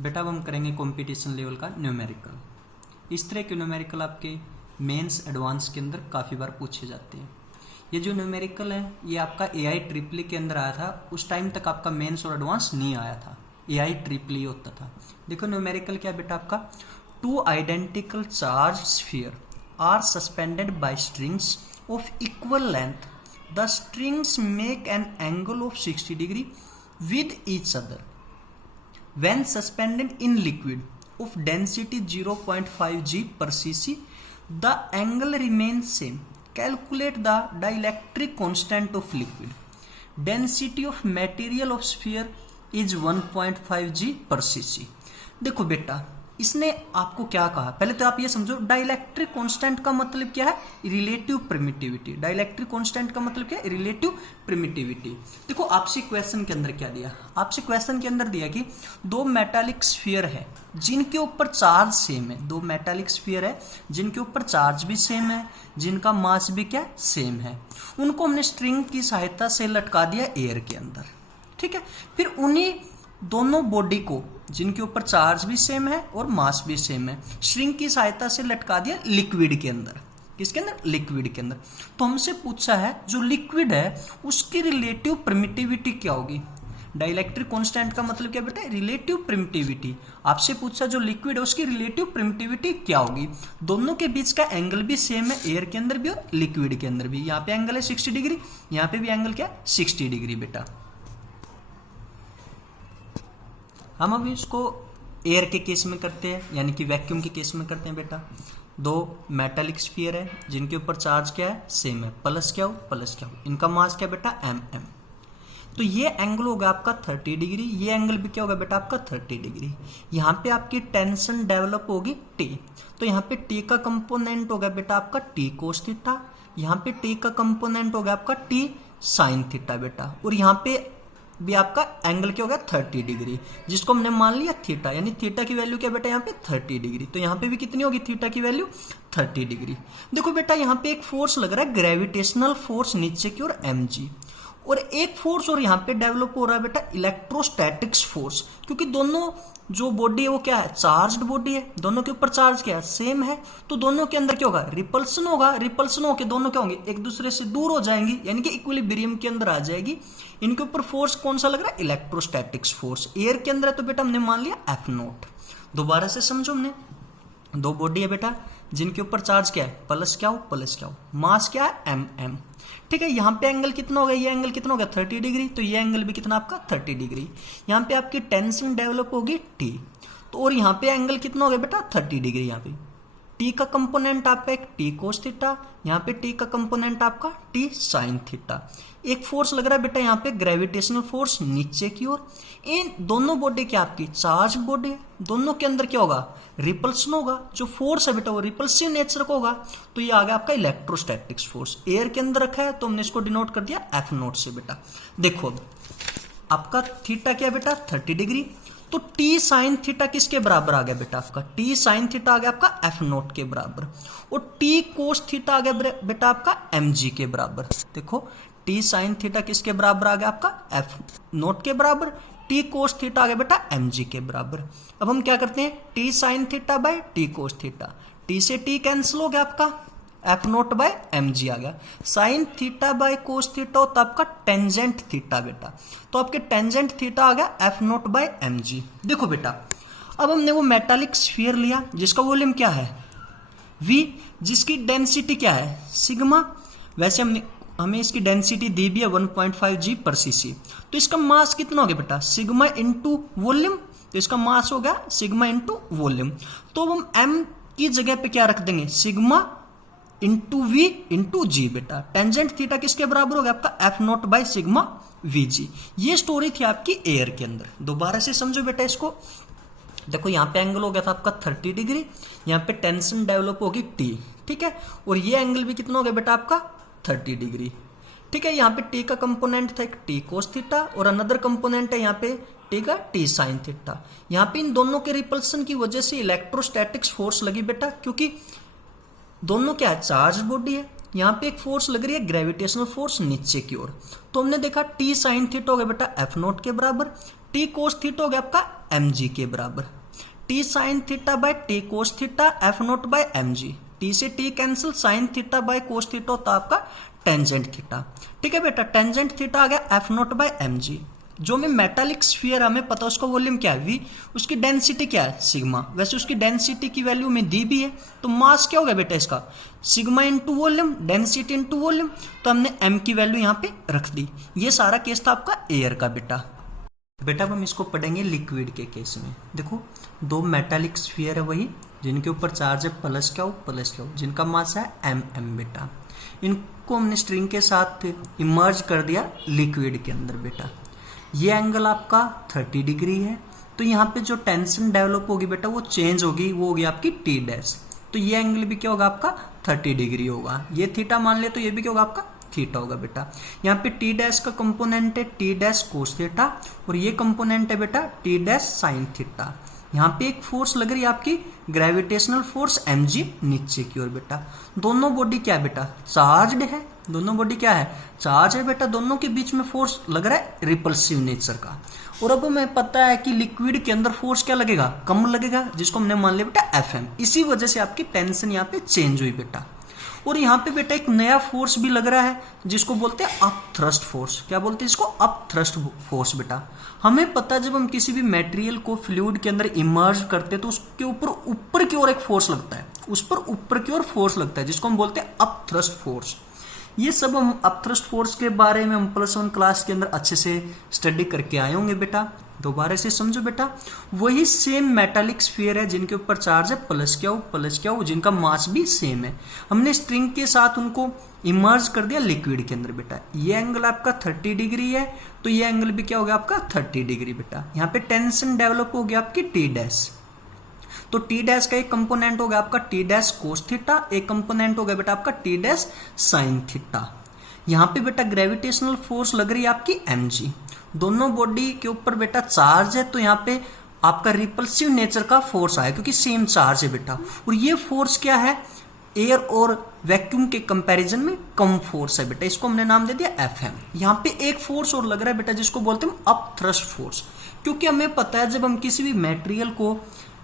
बेटा अब हम करेंगे कंपटीशन लेवल का न्यूमेरिकल। इस तरह के न्यूमेरिकल आपके मेंस एडवांस के अंदर काफ़ी बार पूछे जाते हैं। ये जो न्यूमेरिकल है ये आपका AI ट्रिपली के अंदर आया था, उस टाइम तक आपका मेंस और एडवांस नहीं आया था, AI ट्रिपली होता था। देखो न्यूमेरिकल क्या बेटा आपका, two identical charge sphere are suspended by strings of equal length, the strings make an angle of 60 degree with each other when suspended in liquid of density 0.5 g per cc, the angle remains same. Calculate the dielectric constant of liquid. Density of material of sphere is 1.5 g per cc. देखो बेटा इसने आपको क्या कहा, पहले तो आप ये समझो डाइलेक्ट्रिक कांस्टेंट का मतलब क्या है, रिलेटिव प्रिमिटिविटी। डाइलेक्ट्रिक कांस्टेंट का मतलब क्या है, रिलेटिव प्रिमिटिविटी। देखो आपसे क्वेश्चन के अंदर क्या दिया, आपसे क्वेश्चन के अंदर दिया कि दो मेटालिक स्फीयर है जिनके ऊपर चार्ज सेम है, दो मेटालिक स्फीयर है जिनके ऊपर चार्ज भी सेम है, जिनका मास भी क्या सेम है, उनको हमने स्ट्रिंग की सहायता से लटका दिया एयर के अंदर। ठीक है, फिर उन्हीं दोनों बॉडी को जिनके ऊपर चार्ज भी सेम है और मास भी सेम है, स्ट्रिंग की सहायता से लटका दिया लिक्विड के अंदर। किसके अंदर, लिक्विड के अंदर। तो हमसे पूछा है जो लिक्विड है उसकी रिलेटिव प्रिमिटिविटी क्या होगी। डाइलेक्ट्रिक कांस्टेंट का मतलब क्या बेटा, रिलेटिव प्रिमिटिविटी। आपसे पूछा जो लिक्विड है उसकी रिलेटिव प्रिमिटिविटी क्या होगी। दोनों के बीच का एंगल भी सेम है, एयर के अंदर भी और लिक्विड के अंदर भी। यहाँ पे एंगल है 60 डिग्री, यहाँ पे भी एंगल क्या 60 डिग्री बेटा। हम अभी इसको एयर के केस में करते हैं, यानी कि वैक्यूम के केस में करते हैं बेटा। दो मेटालिक स्फीयर है जिनके ऊपर चार्ज क्या है, सेम है, प्लस क्या हो, प्लस क्या हो, इनका मास क्या बेटा mm। तो ये एंगल होगा आपका 30 डिग्री, ये एंगल भी क्या होगा बेटा आपका 30 डिग्री। यहाँ पे आपकी टेंशन डेवलप होगी T, तो यहाँ पे T का कंपोनेंट होगा बेटा आपका T कोस थीटा, यहाँ पे T का कंपोनेंट होगा आपका T साइन थीटा बेटा, और यहाँ पे भी आपका एंगल क्या होगा 30 डिग्री, जिसको हमने मान लिया थीटा, यानी थीटा की वैल्यू क्या बेटा यहाँ पे 30 डिग्री। तो यहाँ पे भी कितनी होगी थीटा की वैल्यू 30 डिग्री। देखो बेटा यहाँ पे एक फोर्स लग रहा है ग्रेविटेशनल फोर्स नीचे की ओर mg, और एक फोर्स और यहाँ पे डेवलप हो रहा है बेटा इलेक्ट्रोस्टैटिक्स फोर्स, क्योंकि दोनों जो बॉडी है वो क्या है, चार्ज्ड बॉडी है, दोनों के ऊपर चार्ज क्या है, सेम है। तो दोनों के अंदर क्या होगा, रिपल्सन होगा, रिपल्सन होकर दोनों क्या होंगे, एक दूसरे से दूर हो जाएंगी, यानी कि इक्विलिब्रियम के अंदर आ जाएगी। इनके ऊपर फोर्स कौन सा लग रहा है, इलेक्ट्रोस्टैटिक्स फोर्स। एयर के अंदर है तो बेटा हमने मान लिया F0। दोबारा से समझो, हमने दो बॉडी है बेटा जिनके ऊपर चार्ज क्या है, प्लस क्या हो, प्लस क्या हो, मास क्या है mm। ठीक है, यहाँ पे एंगल कितना होगा, ये एंगल कितना होगा 30 डिग्री, तो ये एंगल भी कितना आपका 30 डिग्री। यहाँ पे आपकी टेंशन डेवलप होगी T, तो और यहाँ पे एंगल कितना होगा बेटा 30 डिग्री। यहाँ पे T का कंपोनेंट आपका एक T कोस थीटा, यहाँ पे T का कंपोनेंट आपका T साइन थीटा। एक फोर्स लग रहा है बेटा यहाँ पे ग्रेविटेशनल फोर्स नीचे की ओर। इन दोनों बॉडी क्या आपकी चार्ज बॉडी है, दोनों के अंदर क्या होगा, रिपल्सन होगा। जो फोर्स है बेटा वो रिपल्सिव नेचर का होगा, तो ये आ गया आपका इलेक्ट्रोस्टैटिक्स फोर्स। एयर के अंदर रखा है तो हमने इसको डिनोट कर दिया F0 से बेटा। देखो आपका थीटा क्या है बेटा 30 डिग्री, तो T साइन थीटा किसके बराबर आ गया बेटा आपका, T साइन थीटा आ गया आपका F0 के बराबर, और T कोस थीटा आ गया बेटा आपका mg के बराबर। देखो T साइन थीटा किसके बराबर आ गया आपका F0 के बराबर, T कोस थीटा आ गया बेटा mg के बराबर। अब हम क्या करते हैं, T sign theta bye T cos theta, T से T कैंसिल हो गया आपका, F0 बाय mg आ गया। Sign theta by cos theta होता आपका टेंजेंट थीटा बेटा, तो आपके टेंजेंट थीटा आ गया F0 बाय mg। देखो बेटा अब हमने वो मेटालिक स्फीयर लिया जिसका वॉल्यूम क्या है V, जिसकी डेंसिटी क्या है सिग्मा। वैसे हमें इसकी डेंसिटी दी भी है 1.5 g पर cc, तो इसका मास कितना हो गया बेटा सिग्मा इंटू वॉल्यूम, तो इसका मास हो गया सिग्मा इंटू वॉल्यूम। तो हम m की जगह पे क्या रख देंगे, सिग्मा इंटू v इंटू जी बेटा। टेंजेंट थीटा किसके बराबर हो गया आपका F0 बाय सिग्मा vg। ये स्टोरी थी आपकी एयर के अंदर। दोबारा से समझो बेटा इसको। देखो यहाँ पे एंगल हो गया था आपका 30 डिग्री, यहाँ पे टेंशन डेवलप होगी T, ठीक है, और ये एंगल भी कितना हो गया बेटा आपका 30 डिग्री। ठीक है, यहाँ पे T का कंपोनेंट था एक T कोस थीटा, और अनदर कंपोनेंट है यहाँ पे T का T साइन थीटा। यहाँ पे इन दोनों के रिपल्सन की वजह से इलेक्ट्रोस्टैटिक्स फोर्स लगी बेटा, क्योंकि दोनों क्या है चार्ज बॉडी है। यहाँ पे एक फोर्स लग रही है ग्रेविटेशनल फोर्स नीचे की ओर, तो हमने देखा T साइन थीटा हो गया बेटा F0 के बराबर, T कोस थीटा हो गया आपका mg के बराबर, T sine theta by T cos theta F naught by mg, T से T cancel, sine theta by cos theta होता है आपका टेंजेंट थीटा। ठीक है बेटा, टेंजेंट थीटा आ गया एफ नोट बाय mg। जो में मेटालिक स्फीयर हमें पता है उसका वॉल्यूम क्या है v, उसकी डेंसिटी क्या है सिग्मा, वैसे उसकी डेंसिटी की वैल्यू में दी भी है, तो मास क्या होगा बेटा इसका sigma into volume, density into volume, तो हमने m की वैल्यू यहाँ पे रख दी। ये सारा केस था आपका एयर का बेटा। बेटा अब हम इसको पढ़ेंगे लिक्विड के केस में। देखो दो मेटालिक स्फीयर है वही, जिनके ऊपर चार्ज है प्लस क्या हो प्लस क्या हो, जिनका मास है m बेटा, इनको हमने स्ट्रिंग के साथ इमर्ज कर दिया लिक्विड के अंदर बेटा। ये एंगल आपका 30 डिग्री है, तो यहाँ पे जो टेंशन डेवलप होगी बेटा वो चेंज होगी, वो होगी आपकी टी डैश, तो ये एंगल भी क्या होगा आपका 30 डिग्री होगा। ये थीटा मान ले तो ये भी क्या होगा आपका थीटा होगा बेटा। यहाँ पे टी डैश का कंपोनेंट है टी डैश कोस थीटा, और ये कंपोनेंट है बेटा टी डैश साइन थीटा। यहाँ पे एक फोर्स लग रही है आपकी ग्रेविटेशनल फोर्स mg नीचे की ओर बेटा। दोनों बॉडी क्या है बेटा चार्ज्ड है, दोनों बॉडी क्या है चार्ज है बेटा, दोनों के बीच में फोर्स लग रहा है रिपल्सिव नेचर का। और अब हमें पता है कि लिक्विड के अंदर फोर्स क्या लगेगा कम लगेगा, जिसको हमने मान लिया बेटा Fm। इसी वजह से आपकी टेंशन यहाँ पे चेंज हुई बेटा। और यहाँ पे बेटा एक नया फोर्स भी लग रहा है जिसको बोलते हैं अप थ्रस्ट फोर्स। क्या बोलते हैं इसको अप थ्रस्ट फोर्स बेटा। हमें पता है जब हम किसी भी मटेरियल को फ्लूइड के अंदर इमर्ज करते हैं तो उसके ऊपर की ओर एक फोर्स लगता है, उस पर ऊपर की ओर फोर्स लगता है जिसको हम बोलते हैं अप थ्रस्ट फोर्स। ये सब हम अप थ्रस्ट फोर्स के बारे में हम +1 क्लास के अंदर अच्छे से स्टडी करके आए होंगे बेटा, दोबारा से समझो बेटा। वही सेम मेटालिक स्फीयर है जिनके ऊपर चार्ज है प्लस क्या हो, जिनका मास भी सेम है। हमने स्ट्रिंग के साथ उनको इमर्ज कर दिया लिक्विड के अंदर बेटा। ये एंगल आपका 30 डिग्री है, तो ये एंगल भी क्या हो गया आपका 30 डिग्री बेटा। यहाँ पे टेंशन डेवलप हो गया आपकी टी डैश, तो टी डैश का एक कंपोनेंट हो गया आपका टी डैश कोस थीटा, एक कंपोनेंट हो गया बेटा आपका टी डैश साइन थीटा। यहाँ पे बेटा ग्रेविटेशनल फोर्स लग रही है आपकी mg। दोनों बॉडी के ऊपर बेटा चार्ज है, तो यहाँ पे आपका रिपल्सिव नेचर का फोर्स आया क्योंकि सेम चार्ज है बेटा। और ये फोर्स क्या है एयर और वैक्यूम के कंपैरिजन में कम फोर्स है बेटा, इसको हमने नाम दे दिया Fm। यहाँ पे एक फोर्स और लग रहा है बेटा जिसको बोलते हैं अप थ्रस्ट फोर्स, क्योंकि हमें पता है जब हम किसी भी मटेरियल को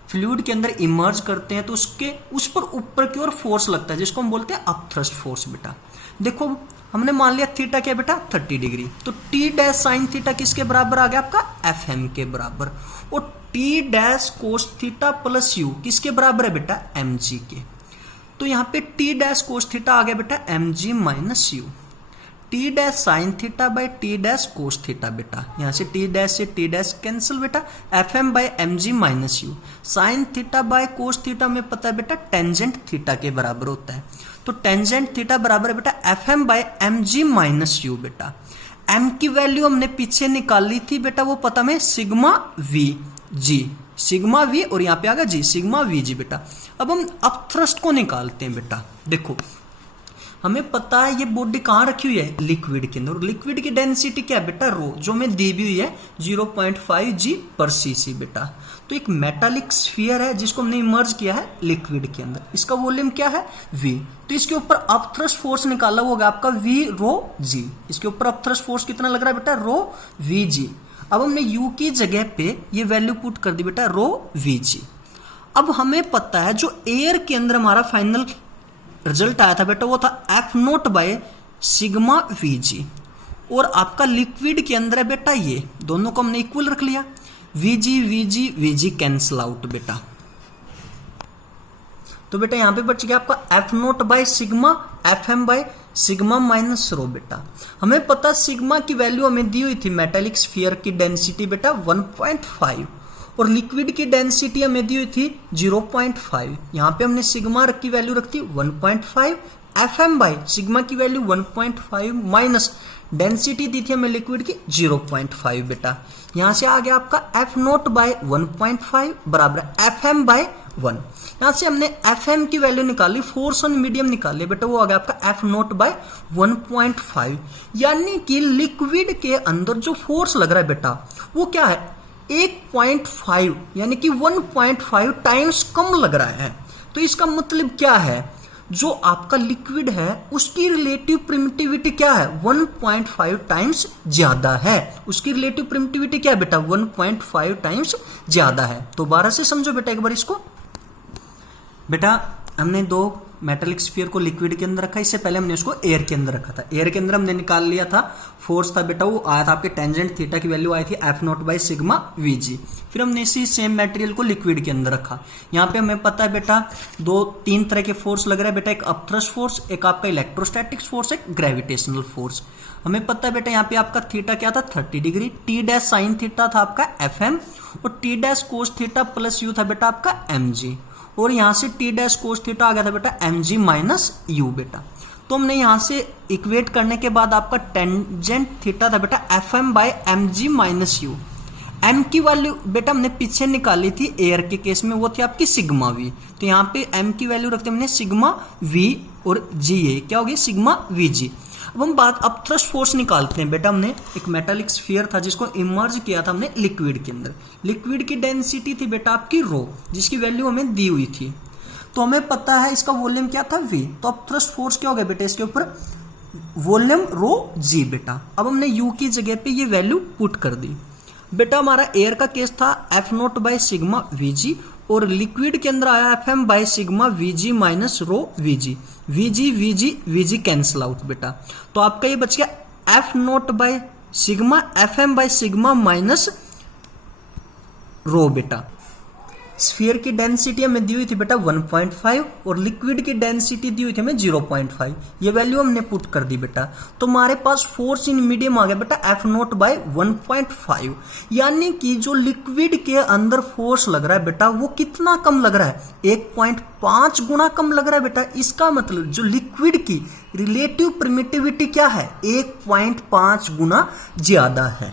फ्लूइड के अंदर इमर्ज करते हैं तो उस पर ऊपर की ओर फोर्स लगता है जिसको हम बोलते हैं अप थ्रस्ट फोर्स बेटा। देखो हमने मान लिया थीटा क्या बेटा 30 डिग्री, तो टी डैश साइन थीटा किसके बराबर आ गया आपका Fm के बराबर, और T dash cos theta plus u किसके बराबर है बेटा mg के। तो यहाँ पे टी डैश कोस थीटा आ गया बेटा mg minus u, T dash sine theta by T dash cos theta बेटा। यहाँ से टी डैश कैंसिल बेटा, Fm by mg minus u। Sine theta by cos theta में पता है बेटा टेंजेंट थीटा के बराबर होता है, तो टेंजेंट थीटा बराबर है बेटा Fm by mg minus u बेटा। m की वैल्यू हमने पीछे निकाली थी बेटा, वो पता में सिग्मा v और यहाँ पे आ गया g सिग्मा vg बेटा। अब हम अप थ्रस्ट को निकालते हैं बेटा। देखो हमें पता है ये बॉडी कहाँ रखी हुई है लिक्विड के अंदर, लिक्विड की डेंसिटी क्या है बेटा रो, जो में दी भी हुई है 0.5 g/cc बेटा। तो एक मेटालिक स्फीयर है जिसको हमने इमर्ज किया है लिक्विड के अंदर, इसका वॉल्यूम क्या है v, तो इसके ऊपर अप थ्रस्ट फोर्स निकाला होगा आपका v रो g। इसके ऊपर अप थ्रस्ट फोर्स कितना लग रहा है बेटा रो vg। अब हमने u की जगह पे ये वैल्यू पुट कर दी बेटा रो vg। अब हमें पता है जो एयर के अंदर हमारा फाइनल रिजल्ट आया था बेटा वो था F note by sigma Vg, और आपका लिक्विड के अंदर है बेटा ये दोनों को हमने इक्वल रख लिया, Vg कैंसिल आउट बेटा। तो बेटा यहाँ पे बच गया आपका F note by sigma Fm by sigma minus rho बेटा। हमें पता सिग्मा की वैल्यू हमें दी हुई थी मेटालिक स्फीयर की डेंसिटी बेटा 1.5 और लिक्विड की डेंसिटी हमें दी हुई थी 0.5। यहाँ पे हमने सिग्मा की वैल्यू रखी 1.5, Fm बाय सिग्मा की वैल्यू 1.5 माइनस डेंसिटी दी थी हमें लिक्विड की 0.5 बेटा। यहाँ से आ गया आपका F नोट बाय 1.5 बराबर Fm बाय 1। यहाँ से हमने Fm की वैल्यू निकाली, फोर्स ऑन मीडियम निकाली बेटा, वो आ गया आपका F नोट बाय 1.5। यानी कि लिक्विड के अंदर जो फोर्स लग रहा है बेटा वो क्या है 1.5 यानी कि 1.5 टाइम्स कम लग रहा है। तो इसका मतलब क्या है जो आपका लिक्विड है उसकी रिलेटिव प्रिमिटिविटी क्या है 1.5 टाइम्स ज्यादा है। उसकी रिलेटिव प्रिमिटिविटी क्या है बेटा 1.5 टाइम्स ज्यादा है। तो 12 से समझो बेटा एक बार इसको। बेटा हमने दो मेटालिक स्फीयर को लिक्विड के अंदर रखा, इससे पहले हमने उसको एयर के अंदर रखा था। एयर के अंदर हमने निकाल लिया था, फोर्स था बेटा वो आया था आपके टेंजेंट थीटा की वैल्यू आई थी F0/σ Vg। फिर हमने इसी सेम मटेरियल को लिक्विड के अंदर रखा। यहाँ पे हमें पता है बेटा तीन तरह के फोर्स लग रहा है बेटा, एक अपथ्रस्ट फोर्स, एक आपका इलेक्ट्रोस्टैटिक फोर्स, एक ग्रेविटेशनल फोर्स। हमें पता है बेटा यहाँ पे आपका थीटा क्या था 30 degree, T dash sine theta था आपका Fm और T dash cos theta plus you था बेटा आपका Mg, और यहां से टी डैश कोस थीटा आ गया था बेटा Mg माइनस यू बेटा। तो हमने यहां से इक्वेट करने के बाद आपका टेंजेंट थीटा था बेटा Fm/mg माइनस यू। m की वैल्यू बेटा हमने पीछे निकाली थी एयर के केस में, वो थी आपकी सिग्मा वी। तो यहाँ पे m की वैल्यू रखते हमने सिग्मा v और g, ये क्या होगी सिग्मा vg। अब हम बात अपथ्रस्ट फोर्स निकालते हैं बेटा। हमने एक मेटालिक स्फीयर था जिसको इमर्ज किया था हमने लिक्विड के अंदर। लिक्विड की डेंसिटी थी बेटा आपकी रो, जिसकी वैल्यू हमें दी हुई थी। तो हमें पता है इसका वॉल्यूम क्या था v, तो अपथ्रस्ट फोर्स क्या हो गया बेटा इसके ऊपर वॉल्यूम रो g बेटा। अब हमने u की जगह पे ये वैल्यू पुट कर दी बेटा। हमारा एयर का केस था F0/σ Vg और लिक्विड के अंदर आया Fm/σ Vg minus rho Vg। Vg cancel out बेटा, तो आपका ये बच गया F0/σ Fm/σ माइनस रो बेटा। स्फीयर की डेंसिटी हमें दी हुई थी बेटा 1.5 और लिक्विड की डेंसिटी दी हुई थी हमें 0.5। ये वैल्यू हमने पुट कर दी बेटा। तो हमारे पास फोर्स इन मीडियम आ गया बेटा F0/1.5, यानी कि जो लिक्विड के अंदर फोर्स लग रहा है बेटा वो कितना कम लग रहा है 1.5 गुना कम लग रहा है बेटा। इसका मतलब जो लिक्विड की रिलेटिव परमिटिविटी क्या है 1.5 गुना ज्यादा है।